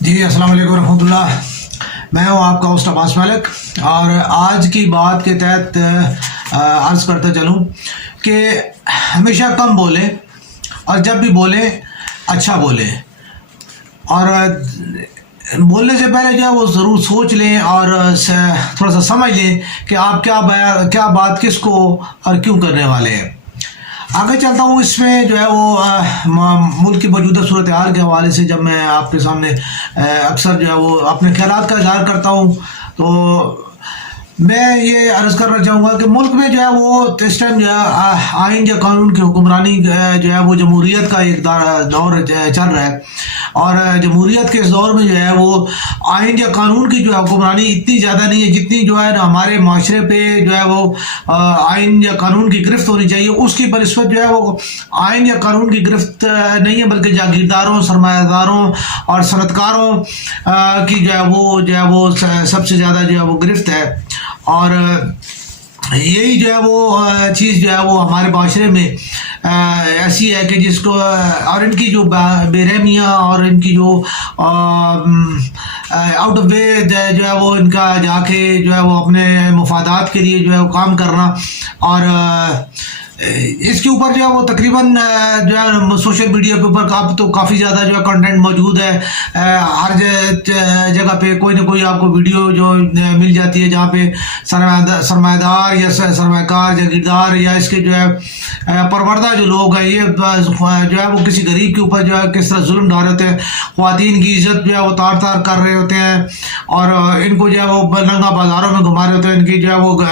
جی السلام علیکم ورحمۃ اللہ. میں ہوں آپ کا ہوسٹ عباس ملک، اور آج کی بات کے تحت عرض کرتا چلوں کہ ہمیشہ کم بولیں، اور جب بھی بولیں اچھا بولیں، اور بولنے سے پہلے جو ہے وہ ضرور سوچ لیں اور تھوڑا سا سمجھ لیں کہ آپ کیا بات کس کو اور کیوں کرنے والے ہیں. آگے چلتا ہوں. اس میں جو ہے وہ ملک کی موجودہ صورتحال کے حوالے سے جب میں آپ کے سامنے اکثر جو ہے وہ اپنے خیالات کا اظہار کرتا ہوں، تو میں یہ عرض کرنا چاہوں گا کہ ملک میں جو ہے وہ اس ٹائم جو ہے آئین یا قانون کی حکمرانی جو ہے وہ جمہوریت کا ایک دور چل رہا ہے، اور جمہوریت کے اس دور میں جو ہے وہ آئین یا قانون کی جو ہے حکمرانی اتنی زیادہ نہیں ہے جتنی جو ہے نا ہمارے معاشرے پہ جو ہے وہ آئین یا قانون کی گرفت ہونی چاہیے. اس کی بنسبت جو ہے وہ آئین یا قانون کی گرفت نہیں ہے، بلکہ جاگیرداروں، سرمایہ داروں اور صنعت کاروں کی جو ہے وہ سب سے زیادہ جو ہے وہ گرفت ہے. اور یہی جو ہے وہ چیز جو ہے وہ ہمارے معاشرے میں ایسی ہے کہ جس کو اور ان کی جو بے رحمیاں اور ان کی جو آؤٹ آف وے جو ہے وہ ان کا جا کے جو ہے وہ اپنے مفادات کے لیے جو ہے وہ کام کرنا، اور اس کے اوپر جو ہے وہ تقریباً جو ہے سوشل میڈیا کے اوپر اب تو کافی زیادہ جو ہے کنٹینٹ موجود ہے. ہر جگہ پہ کوئی نہ کوئی آپ کو ویڈیو جو مل جاتی ہے جہاں پہ سرمایہ دار یا سرمایہ کار جاگیردار یا اس کے جو ہے پروردہ جو لوگ ہیں، یہ جو ہے وہ کسی غریب کے اوپر جو ہے کس طرح ظلم ڈھا رہے ہوتے ہیں، خواتین کی عزت جو ہے وہ تار تار کر رہے ہوتے ہیں، اور ان کو جو ہے وہ ننگا بازاروں میں گھما رہے ہوتے ہیں، ان کی جو ہے وہ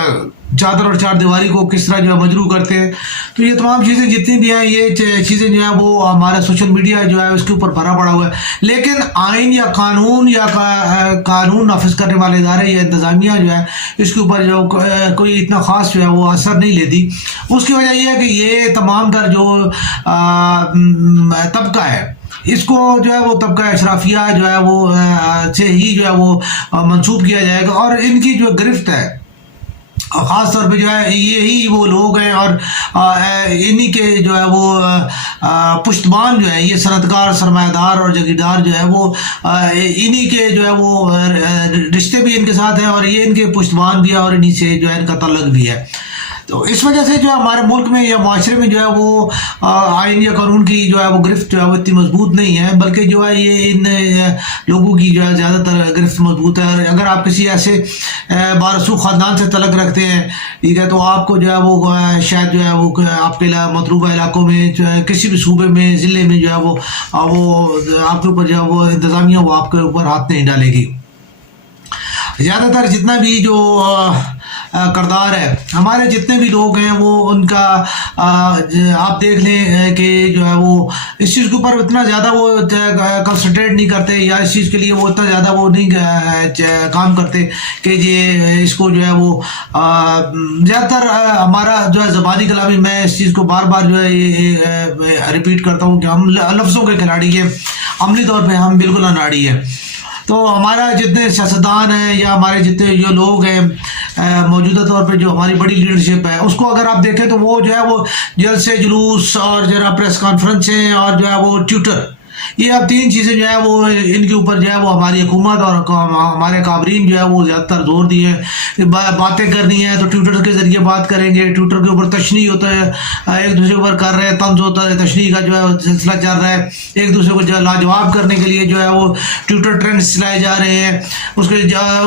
چادر اور چار دیواری کو کس طرح جو ہے مجروح کرتے ہیں. تو یہ تمام چیزیں جتنی بھی ہیں، یہ چیزیں جو ہیں وہ ہمارا سوشل میڈیا جو ہے اس کے اوپر بھرا پڑا ہوا ہے. لیکن آئین یا قانون نافذ کرنے والے ادارے یا انتظامیہ جو ہے اس کے اوپر جو کوئی اتنا خاص جو ہے وہ اثر نہیں لیتی. اس کی وجہ یہ ہے کہ یہ تمام تر جو طبقہ ہے، اس کو جو ہے وہ طبقہ اشرافیہ جو ہے وہ سے ہی جو ہے وہ منسوب کیا جائے گا، اور ان کی جو گرفت ہے خاص طور پہ جو ہے یہی وہ لوگ ہیں، اور انہی کے جو ہے وہ پشتبان جو ہے یہ صنعت کار، سرمایہ دار اور جاگیردار جو ہے وہ انہی کے جو ہے وہ رشتے بھی ان کے ساتھ ہیں، اور یہ ان کے پشتبان بھی ہے، اور انہی سے جو ہے ان کا تعلق بھی ہے. تو اس وجہ سے جو ہے ہمارے ملک میں یا معاشرے میں جو ہے وہ آئین یا قانون کی جو ہے وہ گرفت جو ہے وہ اتنی مضبوط نہیں ہے، بلکہ جو ہے یہ ان لوگوں کی جو ہے زیادہ تر گرفت مضبوط ہے. اگر آپ کسی ایسے بارسوخ خاندان سے تعلق رکھتے ہیں، ٹھیک ہے، تو آپ کو جو ہے وہ شاید جو ہے وہ آپ کے مطلوبہ علاقوں میں جو ہے کسی بھی صوبے میں، ضلع میں جو ہے وہ آپ کے اوپر جو ہے وہ انتظامیہ وہ آپ کے اوپر ہاتھ نہیں ڈالے گی. زیادہ تر جتنا بھی جو کردار ہے، ہمارے جتنے بھی لوگ ہیں وہ ان کا آپ دیکھ لیں کہ جو ہے وہ اس چیز کے اوپر اتنا زیادہ وہ کنسنٹریٹ نہیں کرتے، یا اس چیز کے لیے وہ اتنا زیادہ وہ نہیں کام کرتے کہ یہ اس کو جو ہے وہ زیادہ تر ہمارا جو ہے زبانی کلامی، میں اس چیز کو بار بار جو ہے ریپیٹ کرتا ہوں کہ ہم لفظوں کے کھلاڑی ہیں، عملی طور پہ ہم بالکل اناڑی ہیں. تو ہمارا جتنے سیاستدان ہیں یا ہمارے جتنے جو لوگ ہیں موجودہ طور پہ جو ہماری بڑی لیڈرشپ ہے، اس کو اگر آپ دیکھیں تو وہ جو ہے وہ جلسے جلوس اور جو ہے پریس کانفرنسیں اور جو ہے وہ ٹویٹر، یہ اب تین چیزیں جو ہے وہ ان کے اوپر جو ہے وہ ہماری حکومت اور ہمارے کابرین جو ہے وہ زیادہ تر زور دیے ہیں. باتیں کرنی ہیں تو ٹویٹر کے ذریعے بات کریں گے، ٹویٹر کے اوپر تشنیع ہوتا ہے، ایک دوسرے کے اوپر کر رہے ہیں، طنز ہوتا ہے، تشنیع کا جو ہے سلسلہ چل رہا ہے، ایک دوسرے کو جو لاجواب کرنے کے لیے جو ہے وہ ٹویٹر ٹرینڈز چلائے جا رہے ہیں. اس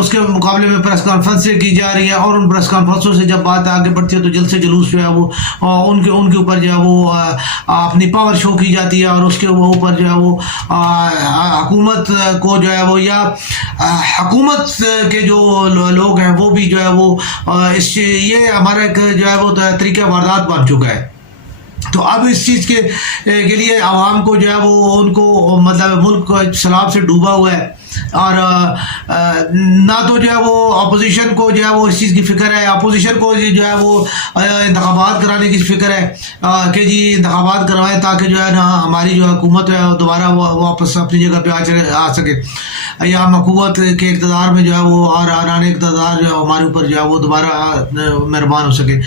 کے مقابلے میں پریس کانفرنسیں کی جا رہی ہیں، اور ان پریس کانفرنسوں سے جب بات آگے بڑھتی ہے تو جلسے جلوس جو ہے وہ ان کے اوپر جو ہے وہ اپنی پاور شو کی جاتی ہے، اور اس کے اوپر جو ہے وہ حکومت کو جو ہے وہ یا حکومت کے جو لوگ ہیں وہ بھی جو ہے وہ یہ ہمارا ایک جو ہے وہ طریقہ واردات بن چکا ہے. تو اب اس چیز کے لیے عوام کو جو ہے وہ ان کو مطلب ملک کو سیلاب سے ڈوبا ہوا ہے، اور نہ تو جو ہے وہ اپوزیشن کو جو ہے وہ اس چیز کی فکر ہے، اپوزیشن کو جو ہے وہ انتخابات کرانے کی فکر ہے کہ جی انتخابات کروائیں تاکہ جو ہے نا ہماری جو حکومت ہے دوبارہ واپس اپنی جگہ پہ آ سکے، یا ہم حکومت کے اقتدار میں جو ہے وہ اور آنے اقتدار جو ہے ہمارے اوپر جو ہے وہ دوبارہ مہربان ہو سکے۔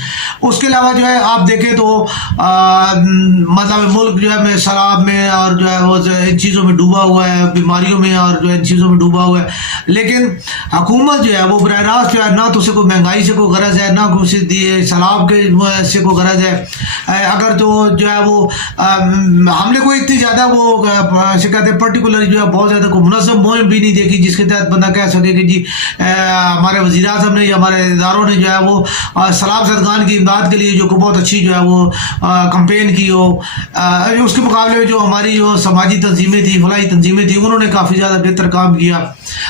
اس کے علاوہ جو ہے آپ دیکھیں تو مطلب ملک جو ہے سیلاب میں اور جو ہے وہ ان چیزوں میں ڈوبا ہوا ہے، بیماریوں میں اور جو ہے ان چیزوں میں ڈوبا ہوا ہے، لیکن حکومت جو ہے وہ براہ راست جو ہے نہ تو اسے کوئی مہنگائی سے کوئی غرض ہے، نہ کسی سیلاب کے سے کوئی غرض ہے۔ اگر تو جو ہے وہ ہم نے کوئی اتنی زیادہ وہ کہتے ہیں پرٹیکولر جو ہے بہت زیادہ کوئی منظم مہم بھی نہیں دیکھی جس کے تحت بندہ کہہ سکے کہ جی ہمارے وزیر اعظم نے یا ہمارے اداروں نے جو ہے وہ سیلاب زدگان کی امداد کے لیے جو بہت اچھی جو ہے وہ کمپین کی ہو۔ اس کے مقابلے میں جو ہماری جو سماجی تنظیمیں تھیں، فلاحی تنظیمیں تھیں، انہوں نے کافی زیادہ بہتر کام کیا۔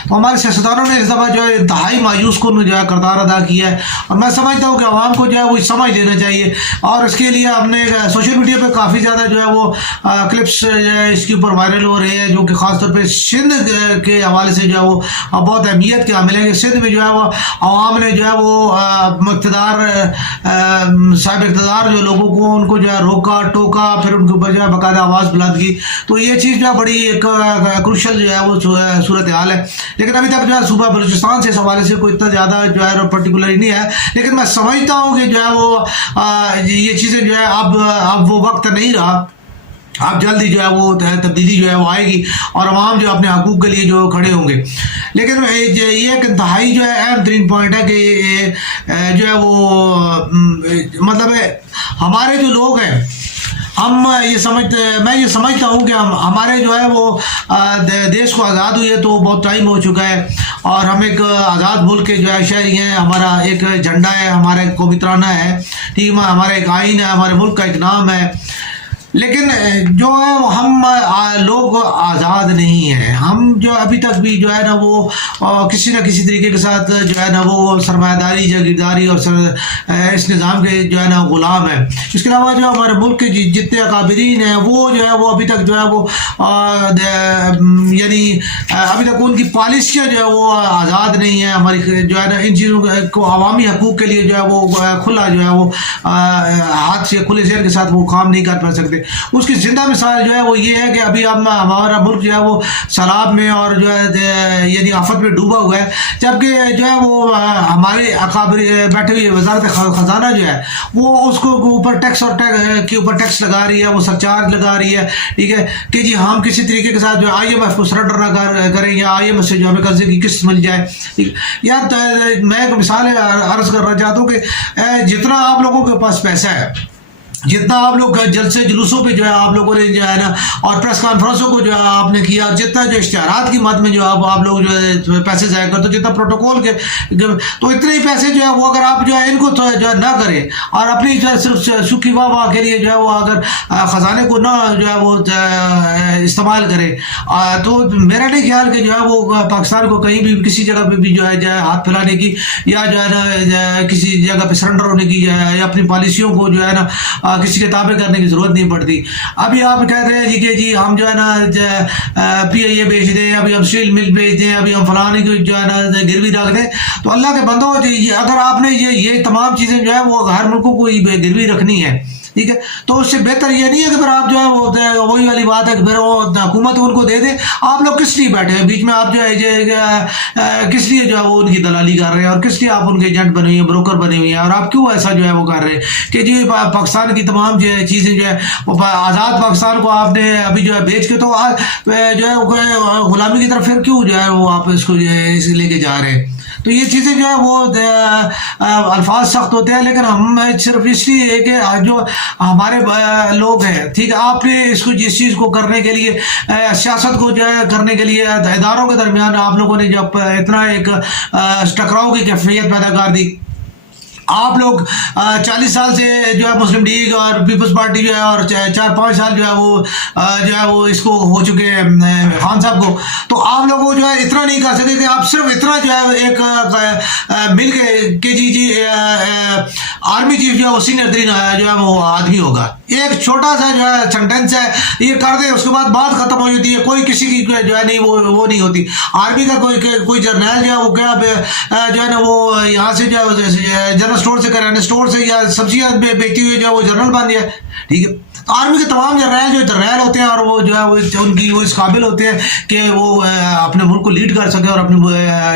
تو ہمارے سیاستدانوں نے اس دفعہ جو ہے انتہائی مایوس کن جو ہے کردار ادا کیا ہے، اور میں سمجھتا ہوں کہ عوام کو جو ہے وہ سمجھ لینا چاہیے، اور اس کے لیے ہم نے سوشل میڈیا پہ کافی زیادہ جو ہے وہ کلپس جو ہے اس کے اوپر وائرل ہو رہے ہیں، جو کہ خاص طور پہ سندھ کے حوالے سے جو ہے وہ بہت اہمیت کے حامل ہیں کہ سندھ میں جو ہے وہ عوام نے جو ہے وہ صاحب اقتدار جو لوگوں کو ان کو جو ہے روکا ٹوکا، پھر ان کے اوپر جو ہے باقاعدہ آواز بلند کی۔ تو یہ چیز جو ہے بڑی ایک کروشل جو ہے وہ صورتحال ہے، لیکن ابھی تک جو ہے صوبہ بلوچستان سے اس حوالے سے کوئی اتنا زیادہ جو ہے پرٹیکولر نہیں ہے، لیکن میں سمجھتا ہوں کہ جو ہے وہ یہ چیزیں جو ہے اب وہ وقت نہیں رہا، اب جلدی جو ہے وہ تبدیلی جو ہے وہ آئے گی اور عوام جو اپنے حقوق کے لیے جو کھڑے ہوں گے۔ لیکن یہ ایک انتہائی جو ہے اہم ترین پوائنٹ ہے کہ جو ہے وہ مطلب ہمارے جو لوگ ہیں میں یہ سمجھتا ہوں کہ ہمارے جو ہے وہ دیش کو آزاد ہوئی ہے تو بہت ٹائم ہو چکا ہے، اور ہم ایک آزاد ملک کے جو ہے شہری ہیں، ہمارا ایک جھنڈا ہے، ہمارا ایک قومی ترانہ ہے، ٹھیک ہے، ہمارا ایک آئین ہے، ہمارے ملک کا ایک نام ہے، لیکن جو ہے ہم لوگ آزاد نہیں ہیں۔ ہم جو ابھی تک بھی جو ہے نا وہ کسی نہ کسی طریقے کے ساتھ جو ہے نا وہ سرمایہ داری جاگیرداری اور اس نظام کے جو ہے نا غلام ہیں۔ اس کے علاوہ جو ہمارے ملک کے جتنے اکابرین ہیں وہ جو ہے وہ ابھی تک جو ہے وہ یعنی ابھی تک ان کی پالیسیاں جو ہے وہ آزاد نہیں ہیں، ہماری جو ہے نا ان چیزوں کو عوامی حقوق کے لیے جو ہے وہ کھلا جو ہے وہ ہاتھ سے کھلے ذہن کے ساتھ وہ کام نہیں کر پا سکتے۔ اس کی زندہ مثال جو ہے وہ یہ ہے کہ ابھی ہمارا ملک جو ہے وہ سیلاب میں اور جو ہے یعنی آفت میں ڈوبا ہوا ہے، جبکہ جو ہے وہ ہمارے اکابر بیٹھے ہوئے وزارت خزانہ جو ہے وہ اس کو اوپر ٹیکس اور کے اوپر ٹیکس لگا رہی ہے، وہ سرچارج لگا رہی ہے، ٹھیک ہے، کہ جی ہم کسی طریقے کے ساتھ جو IMF کو سرنڈر نہ کریں یا IMF سے جو ہمیں قرضے کی قسط مل جائے۔ یار میں ایک مثال عرض کرنا چاہتا ہوں کہ جتنا آپ لوگوں کے پاس پیسہ ہے، جتنا آپ لوگ جلسے جلوسوں پہ جو ہے آپ لوگوں نے جو ہے نا اور پریس کانفرنسوں کو جو ہے آپ نے کیا، جتنا جو اشتہارات کی مد میں جو آپ لوگ جو ہے پیسے ضائع کرتے، جتنا پروٹوکول کے تو اتنے ہی پیسے جو ہے وہ اگر آپ جو ہے ان کو جو ہے نہ کریں اور اپنی جو ہے صرف سکھی واہ کے لیے جو ہے وہ اگر خزانے کو نہ جو ہے وہ استعمال کرے، تو میرا نہیں خیال کہ جو ہے وہ پاکستان کو کہیں بھی کسی جگہ پہ بھی جو ہے ہاتھ پھیلانے کی یا جو ہے نا کسی جگہ پہ سرنڈر ہونے کی یا اپنی پالیسیوں کو جو ہے نا کسی کے تابع کرنے کی ضرورت نہیں پڑتی۔ ابھی آپ کہہ رہے ہیں جی کہ جی ہم جو ہے نا PIA بیچ دیں، ابھی ہم اسٹیل مل بیچ دیں، ابھی ہم فلانے کو جو ہے نا گروی رکھ دیں، تو اللہ کے بندوں اگر آپ نے یہ تمام چیزیں جو ہے وہ ہر ملکوں کو گروی رکھنی ہے، ٹھیک ہے، تو اس سے بہتر یہ نہیں ہے کہ پھر آپ جو ہے وہی والی بات ہے کہ پھر وہ حکومت ان کو دے دے، آپ لوگ کس لیے بیٹھے ہیں بیچ میں، آپ جو ہے کس لیے جو ہے وہ ان کی دلالی کر رہے ہیں اور کس لیے آپ ان کے ایجنٹ بنے ہوئے ہیں، بروکر بنے ہوئے ہیں، اور آپ کیوں ایسا جو ہے وہ کر رہے ہیں کہ جی پاکستان کی تمام جو ہے چیزیں جو ہے آزاد پاکستان کو آپ نے ابھی جو ہے بیچ کے تو جو ہے غلامی کی طرف پھر کیوں جو ہے وہ آپ اس کو جو ہے لے کے جا رہے ہیں۔ تو یہ چیزیں جو ہے وہ الفاظ سخت ہوتے ہیں، لیکن ہم صرف اس لیے کہ جو ہمارے لوگ ہیں، ٹھیک ہے، آپ نے اس کو جس چیز کو کرنے کے لیے سیاست کو جو ہے کرنے کے لیے اداروں کے درمیان آپ لوگوں نے جب اتنا ایک ٹکراؤ کی کیفیت پیدا کر دی، آپ لوگ 40 سال سے جو ہے مسلم لیگ اور پیپلز پارٹی جو ہے اور 4-5 سال جو ہے وہ اس کو ہو چکے ہیں خان صاحب کو، تو آپ لوگوں جو ہے اتنا نہیں کر سکتے کہ آپ صرف اتنا جو ہے ایک مل کے کہ جی آرمی چیف جو ہے وہ سینئر ترین جو ہے وہ آدمی ہوگا، ایک چھوٹا سا جو ہے سینٹینس ہے یہ کر دے، اس کے بعد بات ختم ہو جاتی ہے، کوئی کسی کی جو ہے نہیں وہ نہیں ہوتی. آرمی کا کوئی جرنیل جو ہے وہ کیا جو ہے نا وہ یہاں سے جو ہے جنرل اسٹور سے کرانے اسٹور سے یا سبزیاں بیچتی ہوئی جو ہے وہ جنرل بن گیا. ٹھیک ہے. آرمی کے تمام جرنیل ہوتے ہیں اور وہ جو ہے ان کی وہ اس قابل ہوتے ہیں کہ وہ اپنے ملک کو لیڈ کر سکے اور اپنے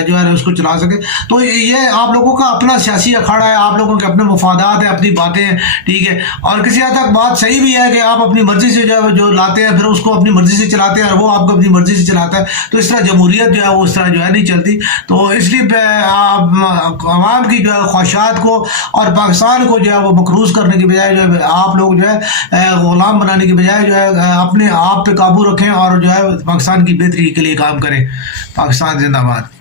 جو ہے اس کو چلا سکے. تو یہ آپ لوگوں کا اپنا سیاسی اکھاڑا ہے، آپ لوگوں کے اپنے مفادات ہیں، اپنی باتیں ہیں. ٹھیک ہے. اور کسی حد تک بات صحیح بھی ہے کہ آپ اپنی مرضی سے جو ہے جو لاتے ہیں پھر اس کو اپنی مرضی سے چلاتے ہیں اور وہ آپ کو اپنی مرضی سے چلاتا ہے. تو اس طرح جمہوریت جو ہے وہ اس طرح جو ہے نہیں چلتی. تو اس لیے عوام کی جو ہے خواہشات کو اور پاکستان کو جو ہے وہ مقروض کرنے کی بجائے جو ہے آپ لوگ جو ہے غلام بنانے کی بجائے جو ہے اپنے آپ پہ قابو رکھیں اور جو ہے پاکستان کی بہتری کے لیے کام کریں. پاکستان زندہ باد.